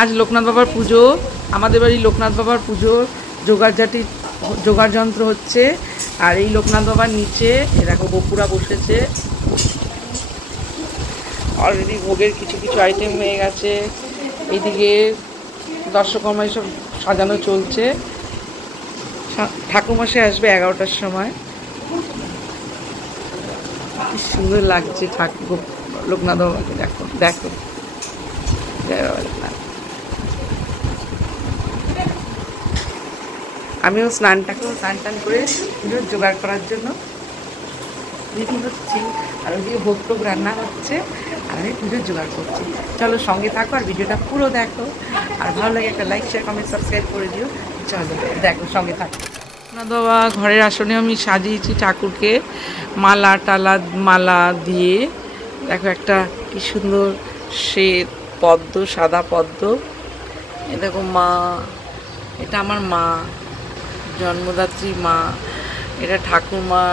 আজ লোকনাথ বাবার পুজো, আমাদের বাড়ি লোকনাথ বাবার পুজোর জোগাড় যন্ত্র হচ্ছে। আর এই লোকনাথ বাবার নিচে এরকম গোপুরা বসেছে। অলরেডি ভোগের কিছু কিছু আইটেম হয়ে গেছে। এইদিকে দর্শকর্মা সব সাজানো চলছে। ঠাকুরমশাই আসবে 11টার সময়। কি সুন্দর লাগছে ঠাকুর লোকনাথ বাবাকে। দেখো দেখো, আমিও স্নান টান করে পুজোর জোগাড় করার জন্য রেডি হচ্ছি। আর ওইদিকে ভোগ টোগ রান্না হচ্ছে আর আমি পুজোর জোগাড় করছি। চলো সঙ্গে থাকো আর ভিডিওটা পুরো দেখো। আর ভালো লাগে একটা লাইক শেয়ার কমেন্ট সাবস্ক্রাইব করে দিও। চলো দেখো, সঙ্গে থাকো। লোকনাথ বাবা ঘরের আসনে আমি সাজিয়েছি ঠাকুরকে মালা দিয়ে। দেখো একটা কি সুন্দর শ্বেত পদ্ম, সাদা পদ্ম। এ দেখো মা, এটা আমার মা, জন্মদাত্রী মা। এটা ঠাকুরমা,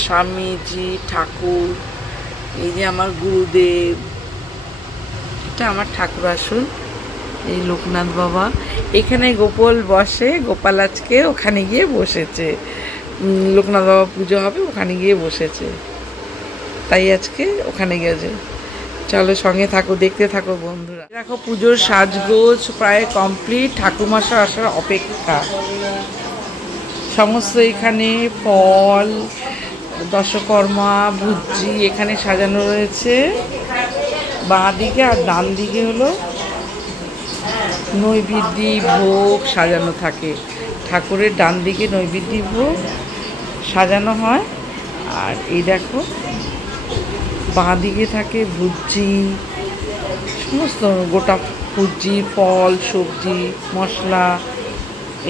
স্বামীজি, ঠাকুর। এই যে আমার গুরুদেব, এটা আমার ঠাকুর আসন। এই লোকনাথ বাবা, এখানে গোপাল বসে। গোপাল আজকে ওখানে গিয়ে বসেছে, লোকনাথ বাবা পুজো হবে ওখানে গিয়ে বসেছে, তাই আজকে ওখানে গেছে। চলো সঙ্গে থাকো, দেখতে থাকো বন্ধুরা। দেখো পুজোর সাজগোজ প্রায় কমপ্লিট, ঠাকুরমশাই আসার অপেক্ষা। সমস্ত এখানে ফল, দশকর্মা, ভুজি এখানে সাজানো রয়েছে বাঁ দিকে। আর ডান দিকে হলো নৈবেদ্য ভোগ সাজানো থাকে। ঠাকুরের ডান দিকে নৈবেদ্য ভোগ সাজানো হয়। আর এই দেখো বাঁ দিকে থাকে ভুজি, সমস্ত গোটা ভুজি, ফল, সবজি, মশলা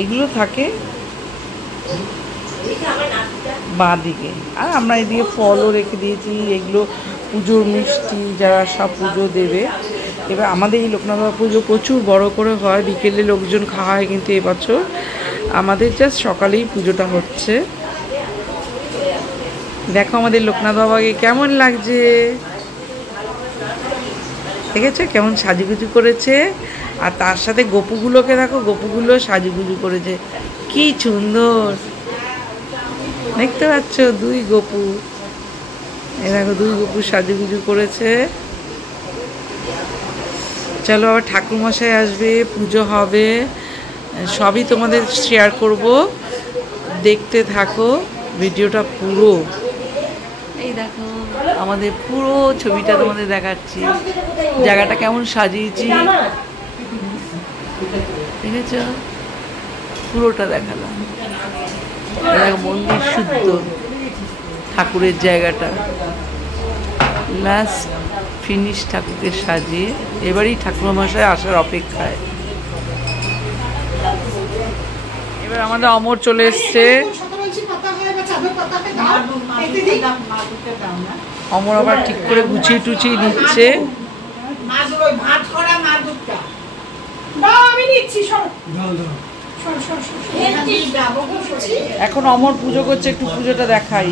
এগুলো থাকে বাঁ দিকে। আর আমরা এদিকে ফলও রেখে দিয়েছি। এগুলো পুজোর মিষ্টি, যারা সব পুজো দেবে। এবার আমাদের এই লোকনাথ বাবা পুজো প্রচুর বড় করে হয়, বিকেলে লোকজন খাওয়া হয়। কিন্তু এবছর আমাদের জাস্ট সকালেই পুজোটা হচ্ছে। দেখো আমাদের লোকনাথ বাবাকে কেমন লাগছে, দেখেছো কেমন সাজুগুজু করেছে। আর তার সাথে গপুগুলোকে দেখো, গপুগুলো সাজুগুজু করেছে, কি সুন্দর দেখতে পাচ্ছ। দুই গপু, এ দেখো দুই গপু সাজুগুজু করেছে। চলো আবার ঠাকুরমশাই আসবে, পুজো হবে, সবই তোমাদের শেয়ার করব, দেখতে থাকো ভিডিওটা পুরো। এই দেখো আমাদের পুরো ছবিটা তোমাদের দেখাচ্ছি, জায়গাটা কেমন সাজিয়েছি দেখেছ, পুরোটা দেখালাম। দেখো মন্দির শুদ্ধ, ঠাকুরের জায়গাটা লাস্ট ফিনিশ ঠাকুরকে সাজিয়ে। এবারই ঠাকুরমশাই আসার অপেক্ষায়। এবার আমাদের অমর চলে এসছে। অমর আবার ঠিক করে গুছিয়ে টুচিয়ে দিচ্ছে। এখন অমর পুজো করছে, একটু পুজোটা দেখাই।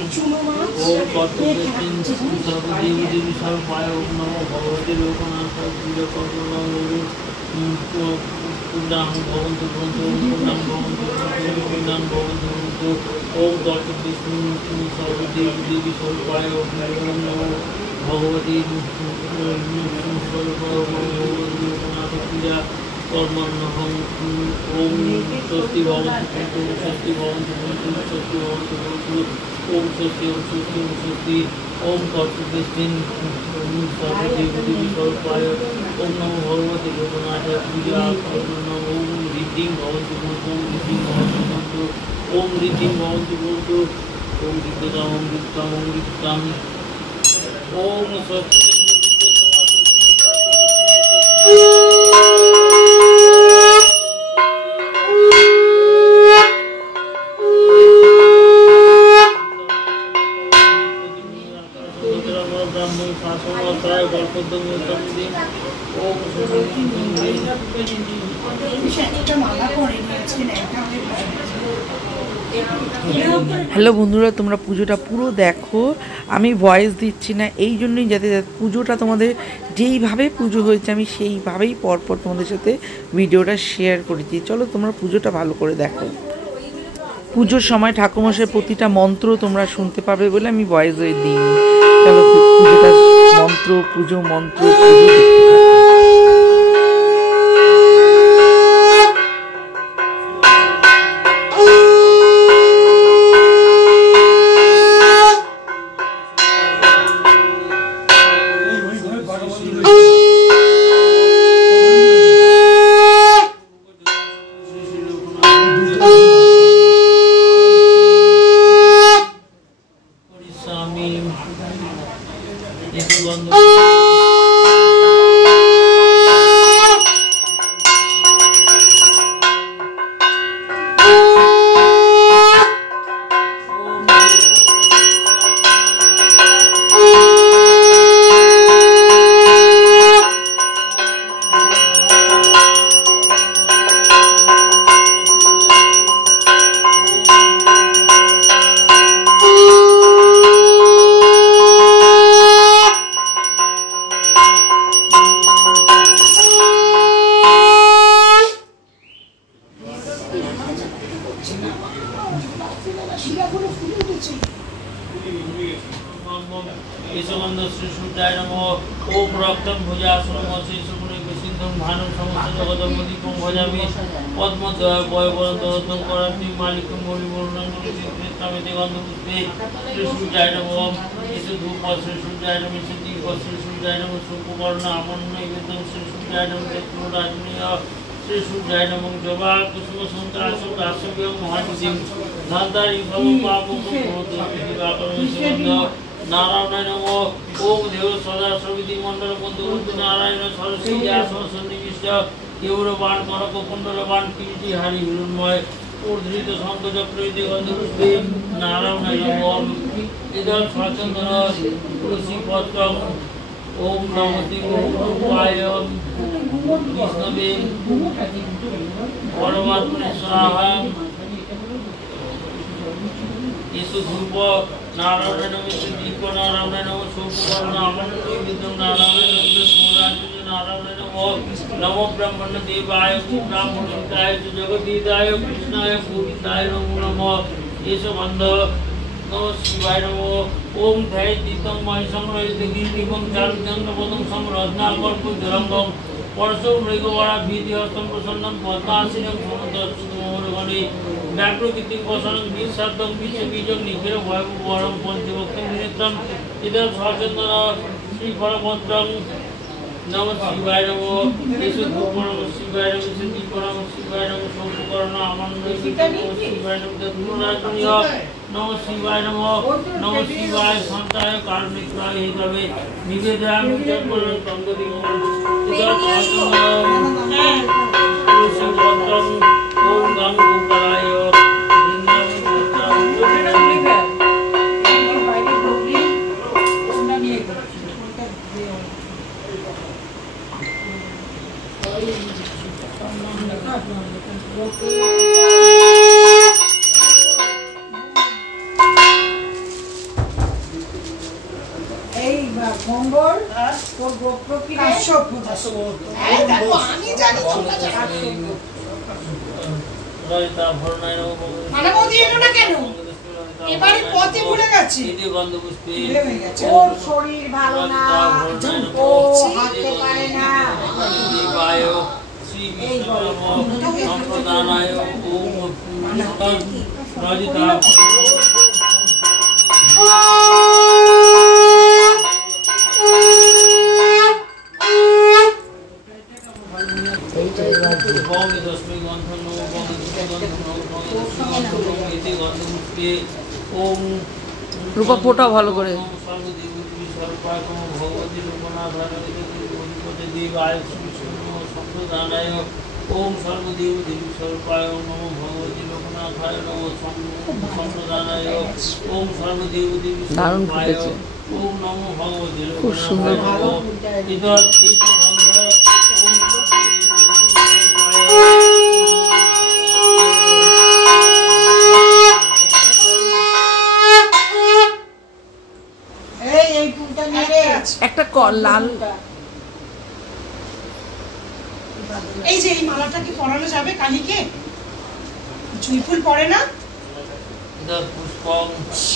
ভগবতী কর্মণ্যহং ওম স্বস্তি ভবন্তু স্বস্তি ভবন্তু স্বস্তি ভবন্তু ওম স্বস্তি ওম স্বস্তি ওম স্বস্তি ওম কর্তৃষ্ঠিন সর্বদেবদেবী স্বরূপায় ওম নমো ভগবতে লোকনাথ পূজা কর্মণ্য ওম ঋদ্ধিং ভবন্তু ওম ঋদ্ধিং ভবন্তু ওম ঋদ্ধিং ভবন্তু ভবন্তু ওম ঋদ্ধতাম ওম ঋদ্ধতাম ওম ঋদ্ধতাম ওম স্বস্তি। ওম হ্যালো বন্ধুরা, তোমরা পুজোটা পুরো দেখো। আমি ভয়েস দিচ্ছি না এই জন্যই, যাতে পুজোটা তোমাদের যেইভাবে পুজো হয়েছে আমি সেইভাবেই পরপর তোমাদের সাথে ভিডিওটা শেয়ার করেছি। চলো তোমরা পুজোটা ভালো করে দেখো। পুজোর সময় ঠাকুরমশাইয়ের প্রতিটা মন্ত্র তোমরা শুনতে পাবে বলে আমি ভয়েস ওয়ে দিইনি। চলো পুজোটা পুজো মন্ত্র नारायण नमो ओम देव सदा सविति मंडल मध्यवर्ती नारायण सरस्वती आसन सन्निविष्ट तीव्रबाण करक कुंडलबाण कीर्ति हरि हिरण्मय ऊर्ध्रित शंख चक्र गंधपुष्पे नारायण नमो इदं स्वचंदन तुलसी पत्रम ओम नमस्ते रूपाय विष्णवे परमात्मने स्वाहा येसु धूप नारायण नमः दीप नारायण नमः सोमवर्ण अमृत विद्यम नारायण नमः सूर्याय नारायण नमः नमो ब्रह्मण देवाय ब्राह्मणिकाय जगदीदाय कृष्णाय गोविंदाय नमो नमः येसु बंद नमः शिवाय नमः ओम ध्याय तीतम महिषं रजतगी दिवं चारुचंद्र पदं संरत्नाकल्प धरंगम परशो मृगवरा भीतिहस्तं प्रसन्नं पद्मासीनं समदर्शनमोरगणे व्याकृतिं वसनं विशब्दं विषबीजं निखिल वैभवं पंचभक्तं नेत्रं इदं स्वचंदन श्रीफलपत्रं नमः शिवाय नमः येसु धूप नमः शिवाय नमः दीप नमः शिवाय नमः सोमकर्ण आमन्त्रण शिवाय नमः दत्तराजनीय नमः शिवाय नमः शिवाय संताय कारुणिकाय हितवे निवेदयामि चक्रण संगति इदं स्वचंदन तुलसी पत्रं ओम गं गोपालाय মঙ্গল তোর গোপ্র কি কাশ্যপ এই দেখো আমি জানি তোমরা জানো রয়তা ভরনায় নমঃ মানে মোদি এলো না কেন এবারে পথে ভুলে গেছি এই গন্ধপুষ্পে ওর শরীর ভালো না ও হাঁটতে পারে না দেবায় শ্রী বিষ্ণু সম্প্রদানায় ওম রজিতা রূপা ফোটা ভালো করে ओम सर्वदेव देवी स्वरूपाय नमो भगवती लोकनाथाय नमो संप्रदानाय ओम सर्वदेव देवी स्वरूपाय ओम नमो भगवती खूब सुंदर इधर ओम লাল এই যে এই মালাটা কি পরানো যাবে কালীকে? জুঁই ফুল পরে না?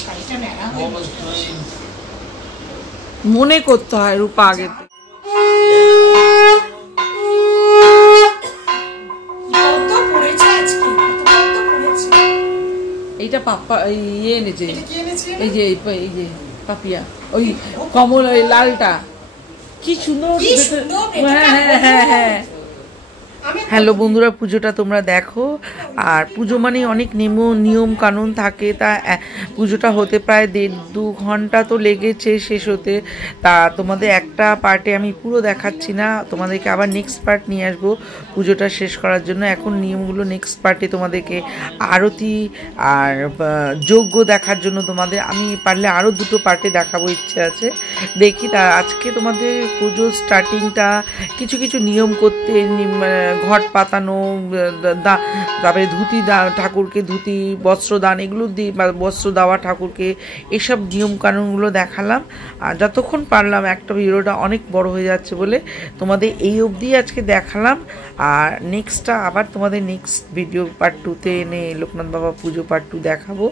কালীটা ন্যাড়া হয়ে বসে। মনে করতে হয় রূপা আগে কত পড়েছে আজকে, কত পড়েছে। এইটা পাপা ইয়ে এনেছে, এটা কি এনেছে? এই যে পাপিয়া, ওই কমল ওই লালটা কি সুন্দর। কি সুন্দর, হ্যাঁ হ্যাঁ হ্যাঁ। হ্যালো বন্ধুরা, পুজোটা তোমরা দেখো। আর পুজো মানে অনেক নিয়ম কানুন থাকে। তা পুজোটা হতে প্রায় 1.5-2 ঘন্টা তো লেগেছে শেষ হতে। তা তোমাদের একটা পার্টে আমি পুরো দেখাচ্ছি না, তোমাদেরকে আবার নেক্সট পার্ট নিয়ে আসবো পুজোটা শেষ করার জন্য। এখন নিয়মগুলো নেক্সট পার্টে তোমাদেরকে আরতি আর যজ্ঞ দেখার জন্য তোমাদের আমি পারলে আরও 2টো পার্টে দেখাবো, ইচ্ছে আছে দেখি। তা আজকে তোমাদের পুজোর স্টার্টিংটা কিছু কিছু নিয়ম করতে, ঘট পাতানো, তারপরে ধুতি ঠাকুরকে ধুতি, বস্ত্রদান এগুলো দিয়ে, বস্ত্র দেওয়া ঠাকুরকে, এসব নিয়মকানুনগুলো দেখালাম। আর যতক্ষণ পারলাম, একটা ভিডিওটা অনেক বড় হয়ে যাচ্ছে বলে তোমাদের এই অবধি আজকে দেখালাম। আর নেক্সটটা আবার তোমাদের নেক্সট ভিডিও পার্ট 2তে এনে লোকনাথ বাবা পুজো পার্ট 2 দেখাবো।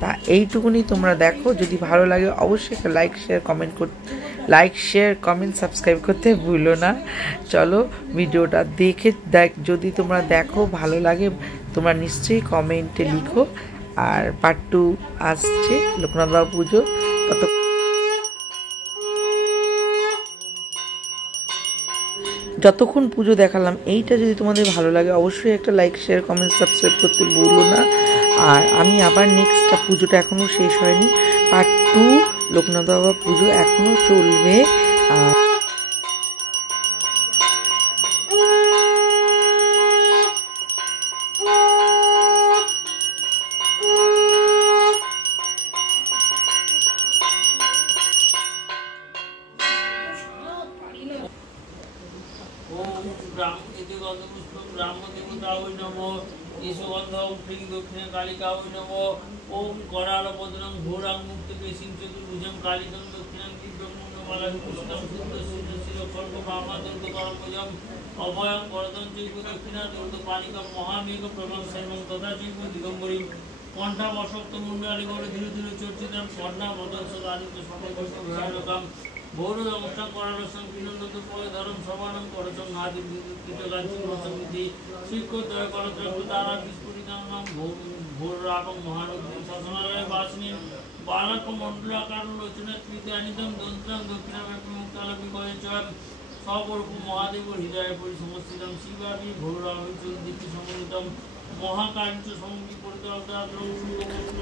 তা এইটুকুনি তোমরা দেখো, যদি ভালো লাগে অবশ্যই একটা লাইক শেয়ার কমেন্ট সাবস্ক্রাইব করতে ভুলো না। চলো ভিডিওটা দেখে যদি তোমরা দেখো ভালো লাগে, তোমরা নিশ্চয়ই কমেন্টে লিখো। আর পার্ট 2 আসছে লোকনাথ বাবা পুজো। যতক্ষণ পুজো দেখালাম, এইটা যদি তোমাদের ভালো লাগে অবশ্যই একটা লাইক শেয়ার কমেন্ট সাবস্ক্রাইব করতে ভুলো না। আর আমি আবার নেক্সট পুজোটা এখনও শেষ হয়নি, পার্ট 2 লোকনাথ বাবা পুজো এখনও চলবে। দক্ষিণে কালিকা ওই নম। ওম করালবদনং ঘোরাং মুক্তকেশিং চতুর্ভুজং কালিকং দক্ষিণাং দিব্যং মঙ্গমালাং কৃষ্ণং শুদ্ধ শুদ্ধ শির খর্গ ভামা দুর্গ করমজম অভয়ং বরদং চৈব দক্ষিণা দুর্গ পানিকং মহামেঘ প্রবং সর্বং তথা চৈব দিগম্বরীং কণ্ঠা বসক্ত মুন্ডালি গৌর ধীরে ধীরে চর্চিতাং স্বর্ণা বদন সদাদিত্য সকল বৈষ্ণব ভয়ানকং গৌরব অনুষ্ঠান করারসং বিনন্দত পয় ধরম সমানং করচং নাদি কীটকাঞ্চন রসমিতি শিক্ষোদয় করদ্রব্য দ্বারা বিস্ফুরিতাং ভোর রাগং মহানগ্রী শাসনালয় বাসিনী বালক মণ্ডলাকার লোচনা কৃতানিতং দন্ত্রং দক্ষিণাব্যাপী মুক্তালপি কয়েচম সবরূপ মহাদেব হৃদয় পরিসমস্থিতং শিবাবি ভোরাবিচল দীপ্তি সমন্বিতং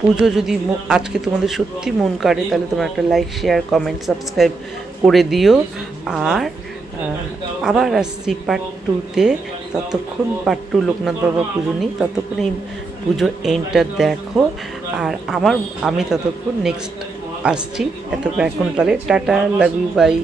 পুজো যদি আজকে তোমাদের সত্যি মন কাড়ে, তাহলে তোমরা একটা লাইক শেয়ার কমেন্ট সাবস্ক্রাইব করে দিও। আর আবার আসছি পার্ট 2তে। ততক্ষণ পার্ট 2 লোকনাথ বাবা পুজো নিই, ততক্ষণ এই পুজো এন্ডটা দেখো। আর আমি ততক্ষণ নেক্সট আসছি। এখন তাহলে টাটা, লাভ ইউ, বাই।